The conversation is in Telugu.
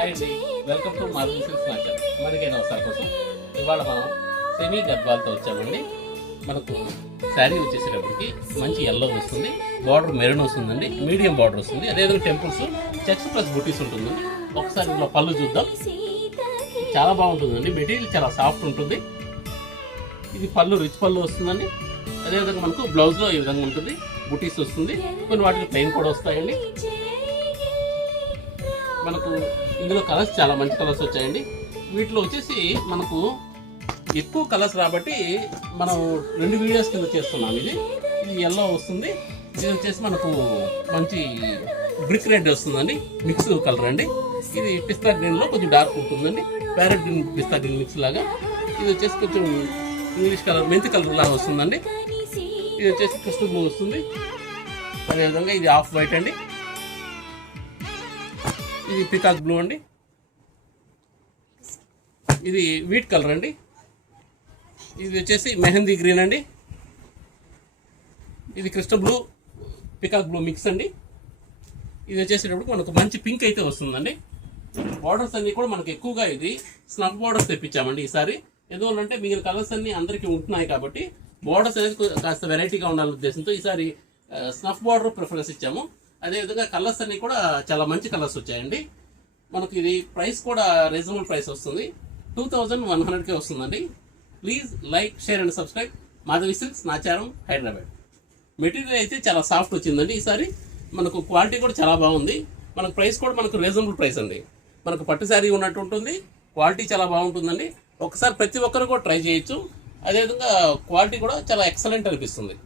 హాయ్ అండి, welcome to marble silks market. మనకైనా అవసరం కోసం ఇవాళ మనం సెమీ గద్వాలతో వచ్చామండి. మనకు శారీ వచ్చేసేటప్పటికి మంచి ఎల్లో వస్తుంది, బార్డర్ మెరూన్ వస్తుందండి, మీడియం బార్డర్ వస్తుంది. అదేవిధంగా టెంపుల్స్ చెక్స్ ప్లస్ బుటీస్ ఉంటుందండి. ఒకసారి ఇందులో పళ్ళు చూద్దాం. చాలా బాగుంటుందండి, మెటీరియల్ చాలా సాఫ్ట్ ఉంటుంది. ఇది పళ్ళు రిచ్ పళ్ళు వస్తుందండి. అదేవిధంగా మనకు బ్లౌజ్లో ఈ విధంగా ఉంటుంది, బుటీస్ వస్తుంది. కొన్ని వాటికి ప్లెయిన్ కూడా వస్తాయండి. మనకు ఇందులో కలర్స్ చాలా మంచి కలర్స్ వచ్చాయండి. వీటిలో వచ్చేసి మనకు ఎక్కువ కలర్స్ రాబట్టి మనం 2 వీడియోస్ కింద చేస్తున్నాం. ఇది ఎల్లో వస్తుంది, ఇది వచ్చేసి మనకు మంచి బ్రిక్ రెడ్ వస్తుందండి, మిక్స్ కలర్ అండి. ఇది పిస్తా గ్రీన్లో కొంచెం డార్క్ ఉంటుందండి, ప్యారెట్ గ్రీన్ పిస్తా గ్రీన్ మిక్స్ లాగా. ఇది వచ్చేసి కొంచెం ఇంగ్లీష్ కలర్ మెంతి కలర్ లాగా వస్తుందండి. ఇది వచ్చేసి క్రిస్టల్ బ్లూ వస్తుంది. అదేవిధంగా ఇది ఆఫ్ వైట్ అండి, ఇది పికాక్ బ్లూ అండి, ఇది వీట్ కలర్ అండి, ఇది వచ్చేసి మెహందీ గ్రీన్ అండి, ఇది crystal blue peacock blue mix అండి. ఇది వచ్చేసేటప్పుడు మనకు మంచి పింక్ అయితే వస్తుందండి. బార్డర్స్ అన్నీ కూడా మనకు ఎక్కువగా ఇది స్నఫ్ బార్డర్స్ తెప్పించామండి ఈసారి. ఎందువల్లంటే మిగిలిన కలర్స్ అన్నీ అందరికీ ఉంటున్నాయి కాబట్టి బార్డర్స్ అనేది కాస్త వెరైటీగా ఉండాలనే ఉద్దేశంతో ఈసారి స్నఫ్ బార్డర్ ప్రిఫరెన్స్ ఇచ్చాము. అదేవిధంగా కలర్స్ అన్నీ కూడా చాలా మంచి కలర్స్ వచ్చాయండి. మనకు ఇది ప్రైస్ కూడా రీజనబుల్ ప్రైస్ వస్తుంది, 2100కే వస్తుందండి. Please like, share and subscribe. Madhavi silks, Nacharam, Hyderabad. Material అయితే చాలా సాఫ్ట్ వచ్చిందండి ఈసారి. మనకు క్వాలిటీ కూడా చాలా బాగుంది. మనకు ప్రైస్ కూడా మనకు రీజనబుల్ ప్రైస్ అండి. మనకు పట్టు శారీ ఉన్నట్టు ఉంటుంది, క్వాలిటీ చాలా బాగుంటుందండి. ఒకసారి ప్రతి ఒక్కరు కూడా ట్రై చేయొచ్చు. అదేవిధంగా క్వాలిటీ కూడా చాలా ఎక్సలెంట్ అనిపిస్తుంది.